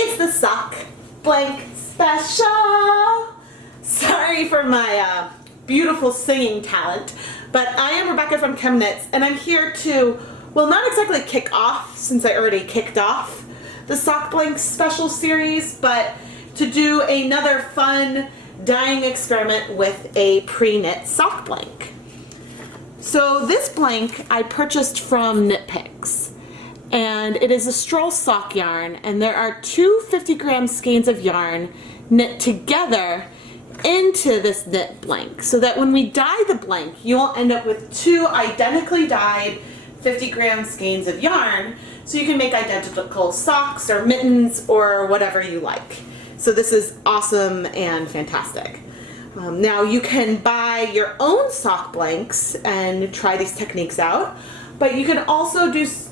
It's the sock blank special. Sorry for my beautiful singing talent, but I am Rebecca from ChemKnits, and I'm here to, well, not exactly kick off, since I already kicked off the sock blank special series, but to do another fun dyeing experiment with a pre-knit sock blank. So this blank I purchased from KnitPicks, and it is a stroll sock yarn, and there are two 50-gram skeins of yarn knit together into this knit blank, so that when we dye the blank, you'll end up with two identically dyed 50-gram skeins of yarn, so you can make identical socks or mittens or whatever you like. So this is awesome and fantastic. Now you can buy your own sock blanks and try these techniques out, but you can also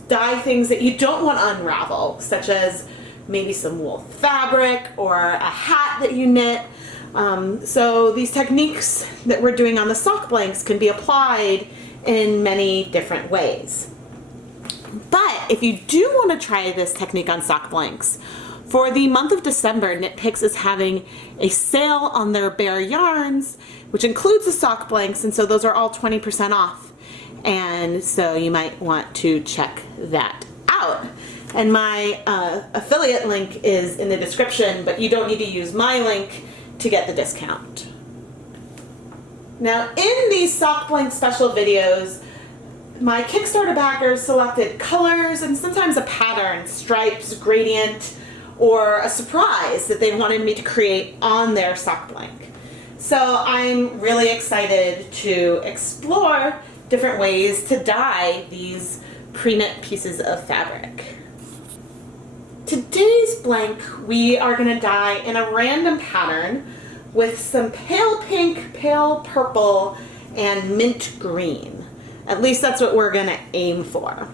dye things that you don't want to unravel, such as maybe some wool fabric or a hat that you knit. So these techniques that we're doing on the sock blanks can be applied in many different ways. But if you do want to try this technique on sock blanks, for the month of December, KnitPicks is having a sale on their bare yarns, which includes the sock blanks, and so those are all 20% off. And so you might want to check that out. And my affiliate link is in the description, but you don't need to use my link to get the discount. Now, in these sock blank special videos, my Kickstarter backers selected colors and sometimes a pattern, stripes, gradient, or a surprise that they wanted me to create on their sock blank. So I'm really excited to explore different ways to dye these pre-knit pieces of fabric. Today's blank we are going to dye in a random pattern with some pale pink, pale purple, and mint green. At least that's what we're going to aim for.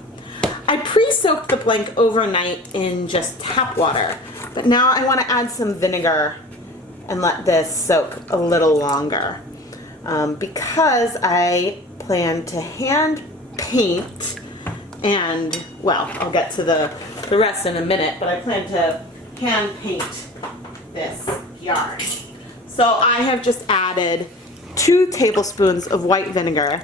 I pre-soaked the blank overnight in just tap water, but now I want to add some vinegar and let this soak a little longer because I plan to hand paint, and well, I'll get to the rest in a minute, but I plan to hand paint this yarn. So I have just added 2 tablespoons of white vinegar,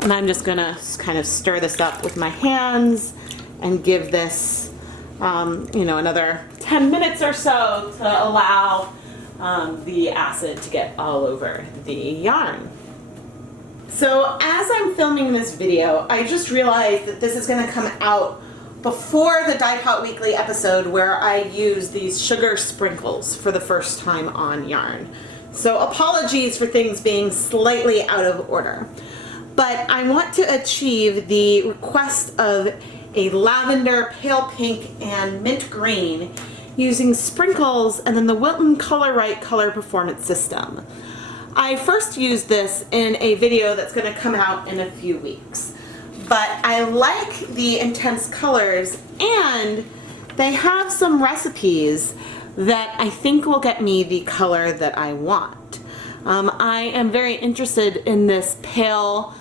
and I'm just gonna kind of stir this up with my hands and give this you know, another 10 minutes or so to allow the acid to get all over the yarn. So as I'm filming this video, I just realized that this is going to come out before the Dye Pot Weekly episode where I use these sugar sprinkles for the first time on yarn. So apologies for things being slightly out of order. But I want to achieve the request of a lavender, pale pink, and mint green using sprinkles and then the Wilton Color Right color performance system. I first used this in a video that's going to come out in a few weeks, but I like the intense colors, and they have some recipes that I think will get me the color that I want. I am very interested in this pale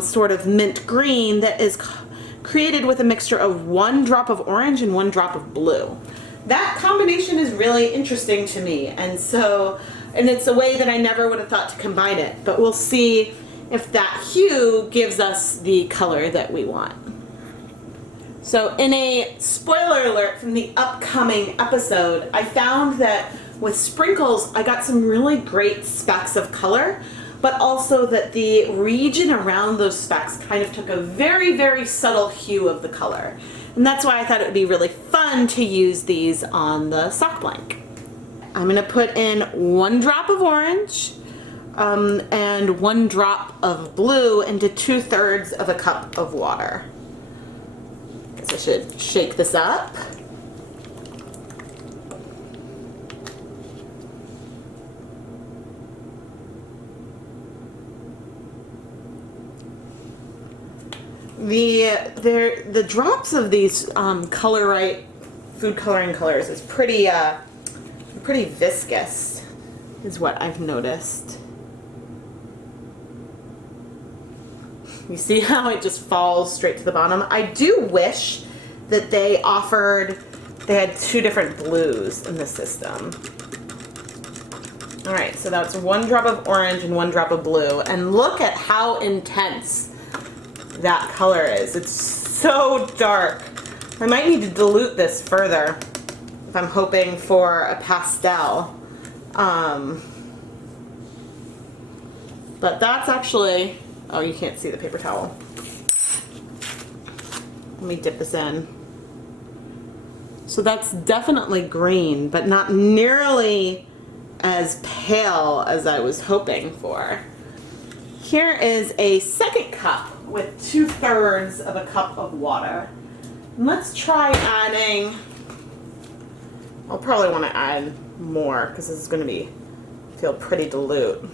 sort of mint green that is created with a mixture of 1 drop of orange and 1 drop of blue. That combination is really interesting to me, and it's a way that I never would have thought to combine it, but we'll see if that hue gives us the color that we want. So in a spoiler alert from the upcoming episode, I found that with sprinkles I got some really great specks of color, but also that the region around those specks kind of took a very, very subtle hue of the color. And that's why I thought it would be really fun to use these on the sock blank. I'm going to put in 1 drop of orange and 1 drop of blue into 2/3 of a cup of water. So I should shake this up. The drops of these Color Right food coloring colors is pretty viscous, is what I've noticed. You see how it just falls straight to the bottom? I do wish that they they had 2 different blues in the system. All right, so that's 1 drop of orange and 1 drop of blue. And look at how intense that color is. It's so dark. I might need to dilute this further if I'm hoping for a pastel. But that's actually, oh, you can't see the paper towel. Let me dip this in. So that's definitely green, but not nearly as pale as I was hoping for. Here is a second cup with 2/3 of a cup of water. And let's try adding, I'll probably want to add more because this is going to feel pretty dilute.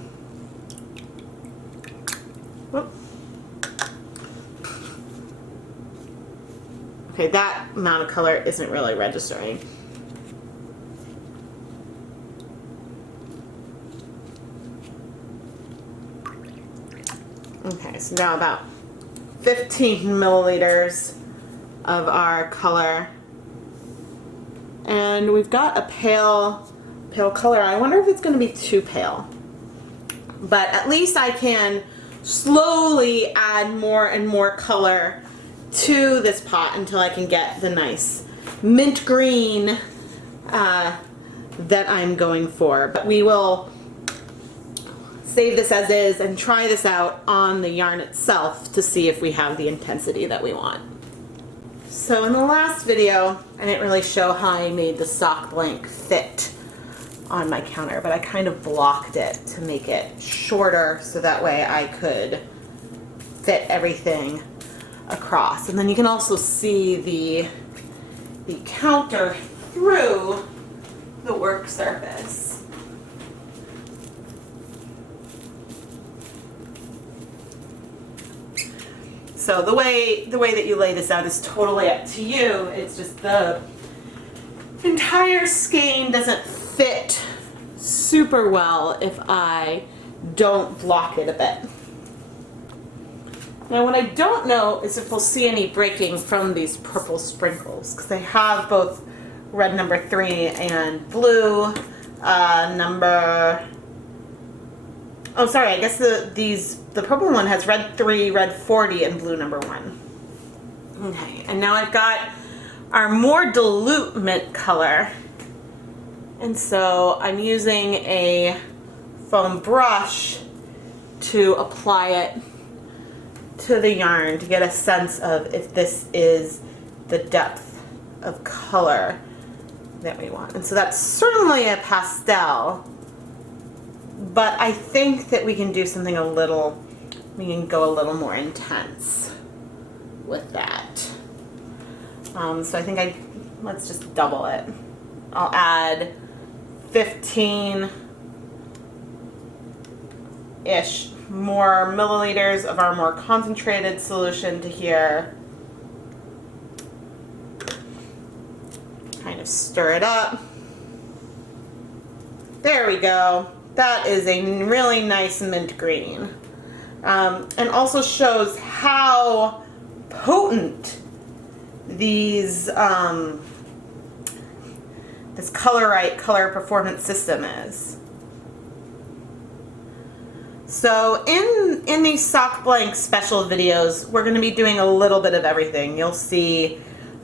Whoop. Okay, that amount of color isn't really registering. Okay, so now about 15 milliliters of our color. And we've got a pale color. I wonder if it's going to be too pale. But at least I can slowly add more and more color to this pot until I can get the nice mint green that I'm going for. But we will save this as is and try this out on the yarn itself to see if we have the intensity that we want. So in the last video, I didn't really show how I made the sock blank fit on my counter, but I kind of blocked it to make it shorter so that way I could fit everything across. And then you can also see the counter through the work surface. So the way that you lay this out is totally up to you. It's just the entire skein doesn't fit super well if I don't block it a bit. Now what I don't know is if we'll see any breaking from these purple sprinkles, because they have both red number 3 and blue number, oh sorry, I guess the purple one has red 3, red 40, and blue number 1. Okay, and now I've got our more dilute mint color. And so I'm using a foam brush to apply it to the yarn to get a sense of if this is the depth of color that we want. And so that's certainly a pastel, but I think that we can do something we can go a little more intense with that. So I think let's just double it. I'll add 15-ish more milliliters of our more concentrated solution to here. Kind of stir it up. There we go. That is a really nice mint green. And also shows how potent these this color performance system is. So in these sock blank special videos, we're going to be doing a little bit of everything. You'll see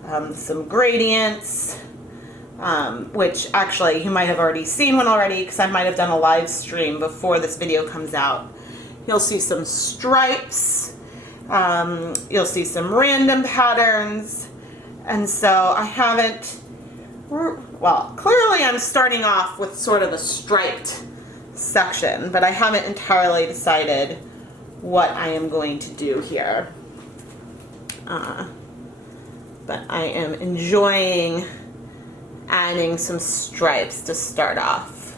some gradients, which actually you might have already seen one already because I might have done a live stream before this video comes out. You'll see some stripes, you'll see some random patterns, and so I haven't, well, clearly I'm starting off with sort of a striped section, but I haven't entirely decided what I am going to do here. But I am enjoying adding some stripes to start off.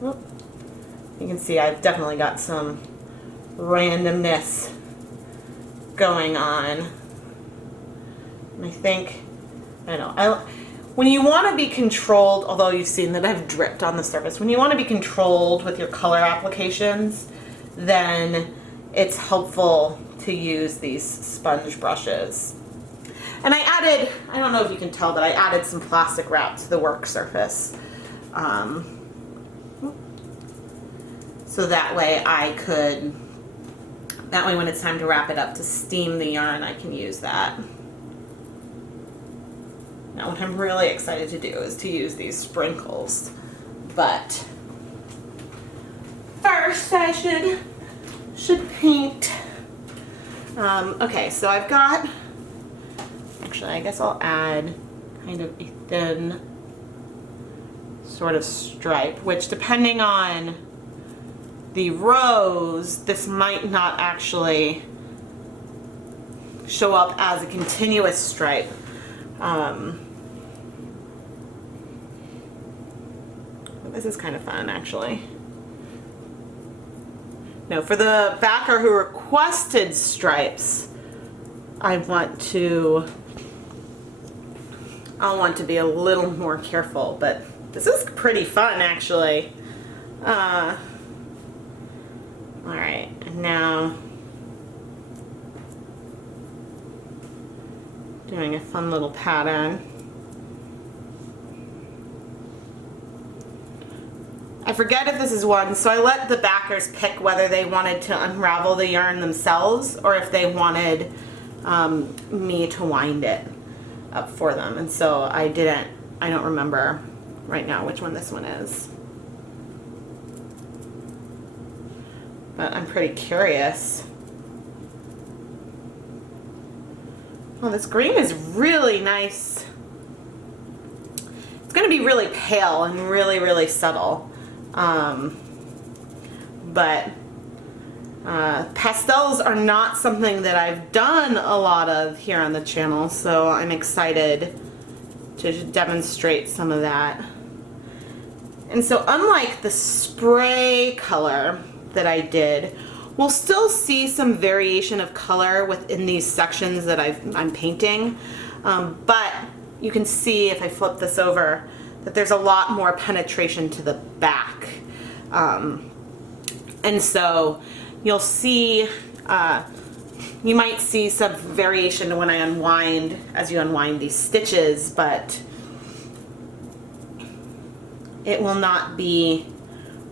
You can see I've definitely got some randomness going on. And I think, I don't know, when you want to be controlled, although you've seen that I've dripped on the surface, when you want to be controlled with your color applications, then it's helpful to use these sponge brushes. And I added, I don't know if you can tell, but I added some plastic wrap to the work surface. So that way when it's time to wrap it up to steam the yarn, I can use that. Now what I'm really excited to do is to use these sprinkles. But first I should paint. Okay, so I've got, actually I guess I'll add kind of a thin sort of stripe, which depending on the rows, this might not actually show up as a continuous stripe. This is kind of fun, actually. No, for the backer who requested stripes, I'll want to be a little more careful, but this is pretty fun, actually. All right, and now doing a fun little pattern. I forget if this is one, so I let the backers pick whether they wanted to unravel the yarn themselves or if they wanted me to wind it up for them. And so I don't remember right now which one this one is. But I'm pretty curious. Oh, this green is really nice. It's going to be really pale and really, really subtle. But pastels are not something that I've done a lot of here on the channel, so I'm excited to demonstrate some of that. And so unlike the spray color that I did, we'll still see some variation of color within these sections that I'm painting, but you can see if I flip this over that there's a lot more penetration to the back. And so you'll see, you might see some variation when as you unwind these stitches, but it will not be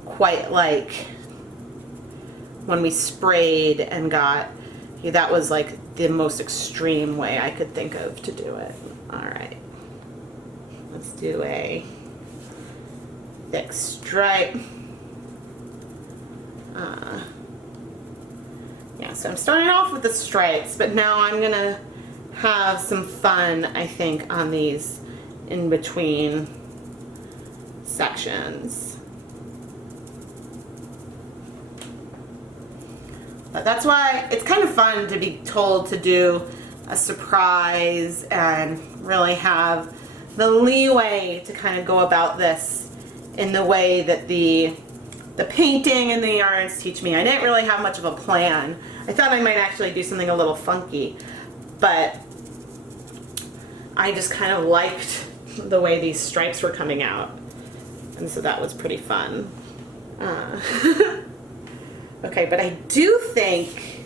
quite like when we sprayed and got, that was like the most extreme way I could think of to do it. All right, let's do a thick stripe. Yeah, so I'm starting off with the stripes, but now I'm gonna have some fun, I think, on these in between sections. But that's why it's kind of fun to be told to do a surprise and really have the leeway to kind of go about this in the way that the painting and the yarns teach me. I didn't really have much of a plan. I thought I might actually do something a little funky, but I just kind of liked the way these stripes were coming out, and so that was pretty fun. Okay, but I do think,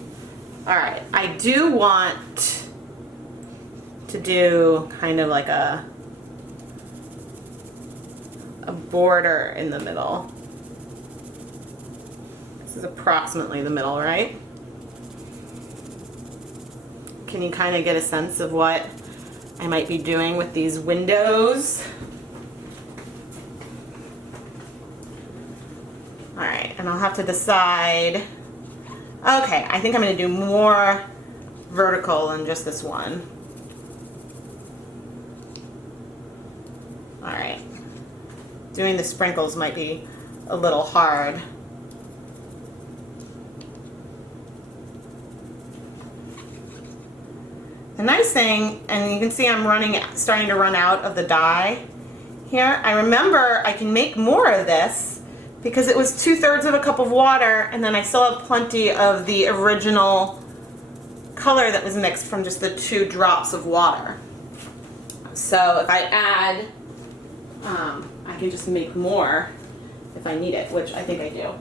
all right, I do want to do kind of like a border in the middle. This is approximately the middle, right? Can you kind of get a sense of what I might be doing with these windows? All right, and I'll have to decide. Okay, I think I'm going to do more vertical than just this one. All right, doing the sprinkles might be a little hard. The nice thing, and you can see I'm starting to run out of the dye here. I remember I can make more of this because it was 2/3 of a cup of water, and then I still have plenty of the original color that was mixed from just the 2 drops of water. So if I add, I can just make more if I need it, which I think I do.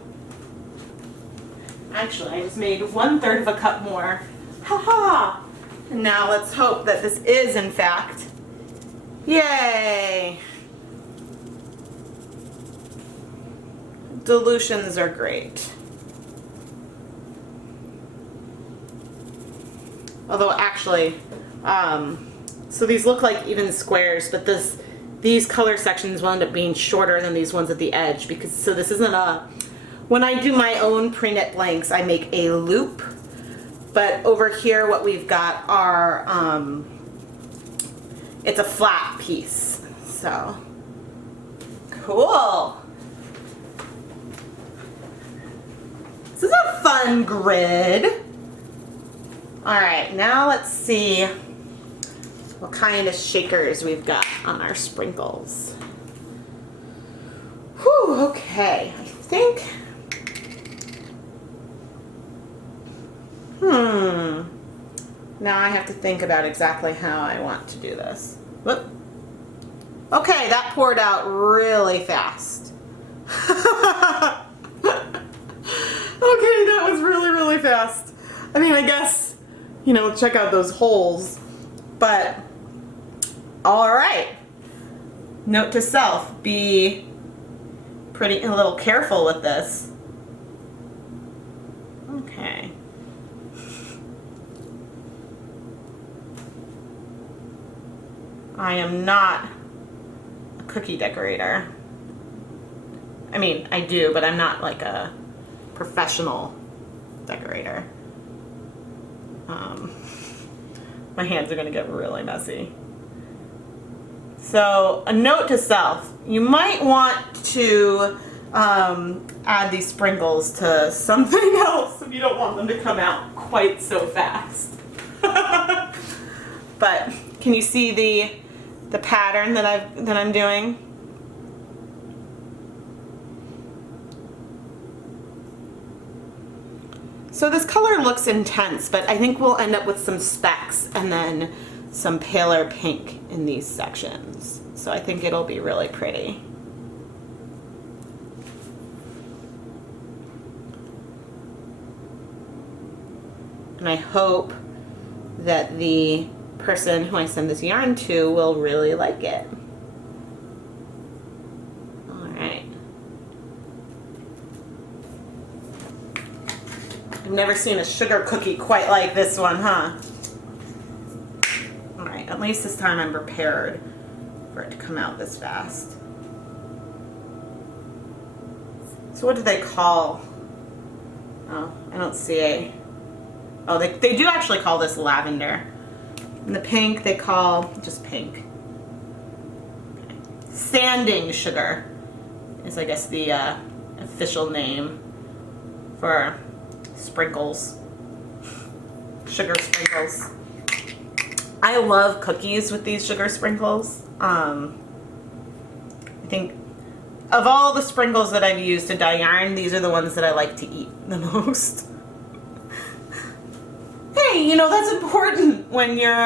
Actually, I just made 1/3 of a cup more. Ha ha! And now let's hope that this is in fact, yay! Dilutions are great. Although actually, so these look like even squares, but these color sections will end up being shorter than these ones at the edge, because so this isn't a, when I do my own pre-knit blanks, I make a loop, but over here what we've got are, it's a flat piece, so cool. This is a fun grid. All right, now let's see what kind of shakers we've got on our sprinkles. Whew, okay, I think, now I have to think about exactly how I want to do this. Whoop. Okay, that poured out really fast. Okay, that was really, really fast. I mean, I guess, you know, check out those holes, but all right. Note to self, be a little careful with this. Okay. I am not a cookie decorator. I mean, I do, but I'm not like a professional decorator. My hands are gonna get really messy. So a note to self, you might want to add these sprinkles to something else if you don't want them to come out quite so fast. But can you see the pattern that I'm doing? So this color looks intense, but I think we'll end up with some specks and then some paler pink in these sections. So I think it'll be really pretty. And I hope that the person who I send this yarn to will really like it. I've never seen a sugar cookie quite like this one, huh? All right, at least this time I'm prepared for it to come out this fast. So what do they call? Oh, I don't see a, oh, they do actually call this lavender. And the pink they call just pink. Okay. Sanding sugar is, I guess, the official name for sprinkles, sugar sprinkles. I love cookies with these sugar sprinkles. I think of all the sprinkles that I've used to dye yarn, these are the ones that I like to eat the most. Hey, you know, that's important when you're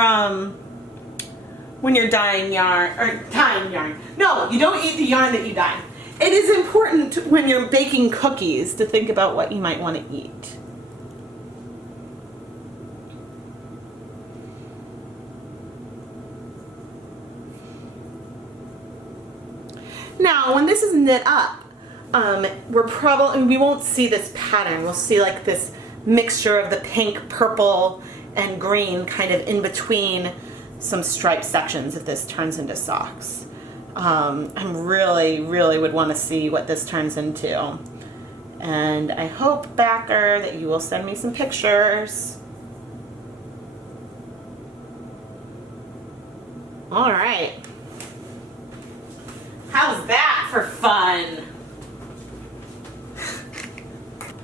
dyeing yarn, or dyeing yarn. No, you don't eat the yarn that you dye. It is important when you're baking cookies to think about what you might want to eat. Now, when this is knit up, we won't see this pattern. We'll see like this mixture of the pink, purple, and green kind of in between some striped sections if this turns into socks. I really would want to see what this turns into. And I hope, backer, that you will send me some pictures. All right. How's that for fun?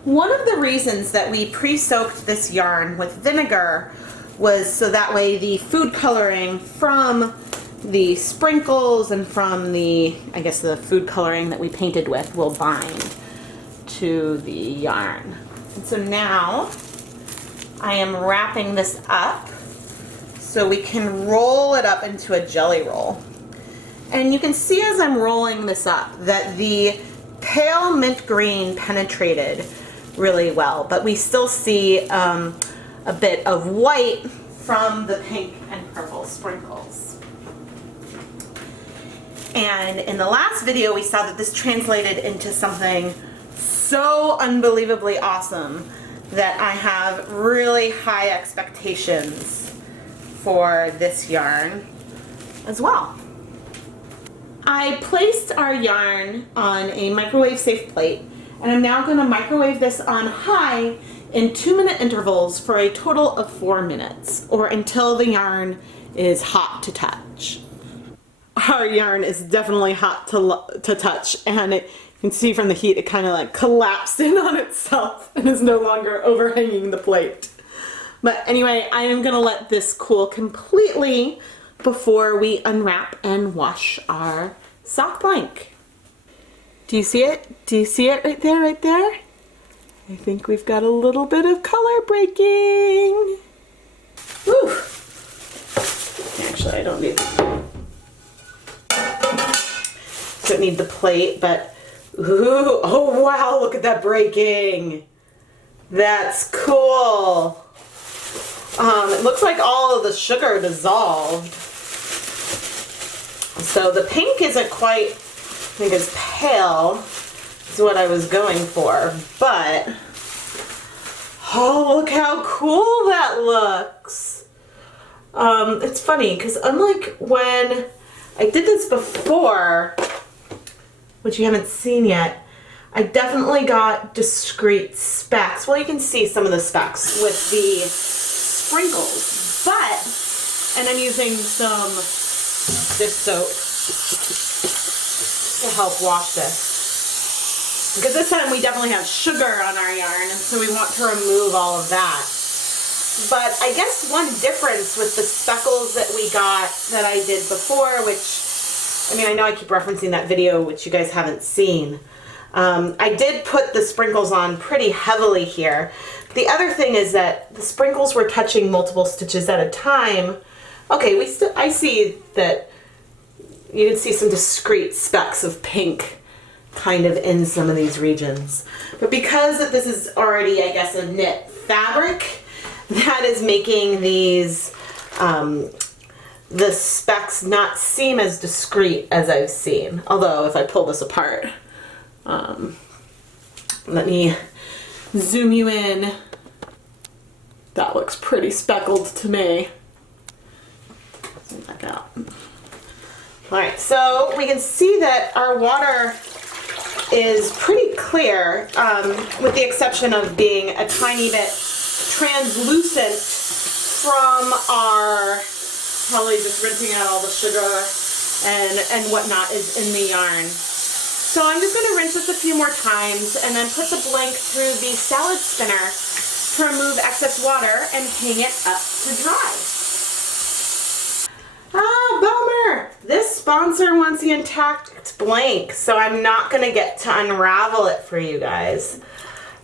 One of the reasons that we pre-soaked this yarn with vinegar was so that way the food coloring from the sprinkles and from the, I guess, the food coloring that we painted with will bind to the yarn. And so now I am wrapping this up so we can roll it up into a jelly roll. And you can see as I'm rolling this up that the pale mint green penetrated really well, but we still see a bit of white from the pink and purple sprinkles. And in the last video, we saw that this translated into something so unbelievably awesome that I have really high expectations for this yarn as well. I placed our yarn on a microwave safe plate, and I'm now going to microwave this on high in 2-minute intervals for a total of 4 minutes, or until the yarn is hot to touch. Our yarn is definitely hot to touch, and you can see from the heat it kind of like collapsed in on itself and is no longer overhanging the plate. But anyway, I am going to let this cool completely before we unwrap and wash our sock blank. Do you see it? Do you see it right there, right there? I think we've got a little bit of color breaking. Woo! Actually, I don't need the plate, but ooh, oh wow, look at that breaking. That's cool. It looks like all of the sugar dissolved. So the pink isn't quite, I think, as pale as what I was going for, but oh, look how cool that looks. It's funny because unlike when I did this before, which you haven't seen yet, I definitely got discrete specks. Well, you can see some of the specks with the sprinkles, but, and I'm using some dish soap to help wash this, because this time we definitely have sugar on our yarn, and so we want to remove all of that. But I guess one difference with the speckles that we got that I did before, which, I mean, I know I keep referencing that video, which you guys haven't seen. I did put the sprinkles on pretty heavily here. The other thing is that the sprinkles were touching multiple stitches at a time. Okay, I see that you can see some discrete specks of pink kind of in some of these regions. But because this is already, I guess, a knit fabric, that is making these, the specks not seem as discrete as I've seen. Although if I pull this apart, let me zoom you in. That looks pretty speckled to me. Zoom back out. Alright, so we can see that our water is pretty clear, with the exception of being a tiny bit translucent from our probably just rinsing out all the sugar and whatnot is in the yarn. So I'm just going to rinse this a few more times and then put the blank through the salad spinner to remove excess water and hang it up to dry. Ah, bummer! This sponsor wants the intact blank, so I'm not going to get to unravel it for you guys.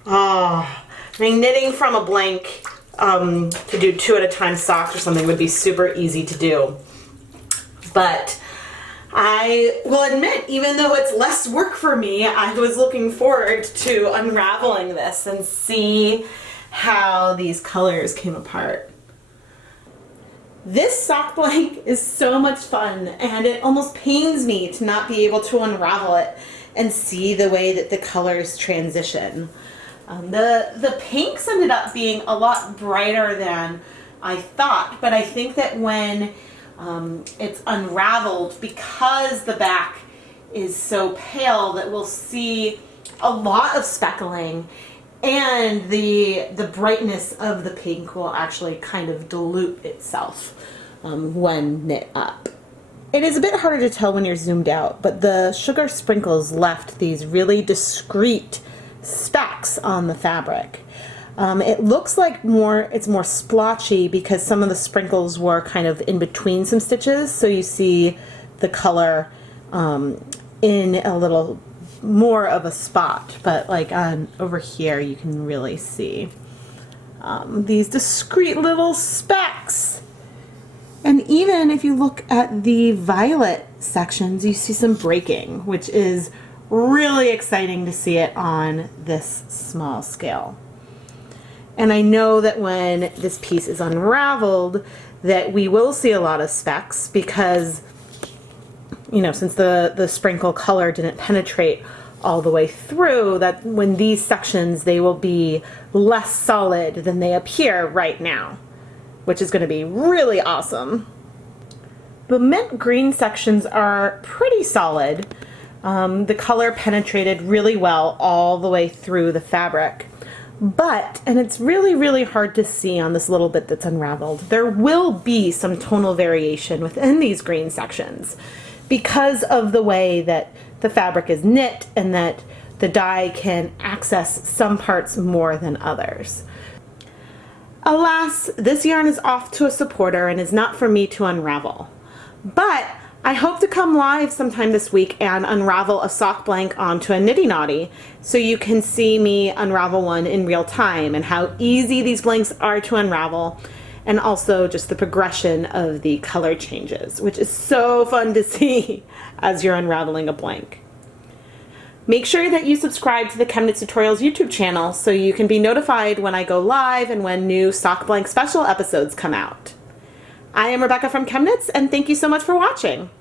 Oh, I mean, knitting from a blank to do 2 at a time socks or something would be super easy to do. But I will admit, even though it's less work for me, I was looking forward to unraveling this and see how these colors came apart. This sock blank is so much fun, and it almost pains me to not be able to unravel it and see the way that the colors transition. The pinks ended up being a lot brighter than I thought, but I think that when it's unraveled, because the back is so pale, that we'll see a lot of speckling, and the brightness of the pink will actually kind of dilute itself when knit up. It is a bit harder to tell when you're zoomed out, but the sugar sprinkles left these really discrete specks on the fabric. It looks like it's more splotchy because some of the sprinkles were kind of in between some stitches, so you see the color in a little more of a spot, but like over here you can really see these discrete little specks. And even if you look at the violet sections, you see some breaking, which is really exciting to see it on this small scale. And I know that when this piece is unraveled that we will see a lot of specks because, you know, since the sprinkle color didn't penetrate all the way through, that when these sections, they will be less solid than they appear right now, which is going to be really awesome. The mint green sections are pretty solid. The color penetrated really well all the way through the fabric. But, and it's really, really hard to see on this little bit that's unraveled, there will be some tonal variation within these green sections because of the way that the fabric is knit and that the dye can access some parts more than others. Alas, this yarn is off to a supporter and is not for me to unravel. But I hope to come live sometime this week and unravel a sock blank onto a Knitty Naughty so you can see me unravel one in real time and how easy these blanks are to unravel, and also just the progression of the color changes, which is so fun to see as you're unraveling a blank. Make sure that you subscribe to the ChemKnits Tutorials YouTube channel so you can be notified when I go live and when new sock blank special episodes come out. I am Rebecca from ChemKnits, and thank you so much for watching.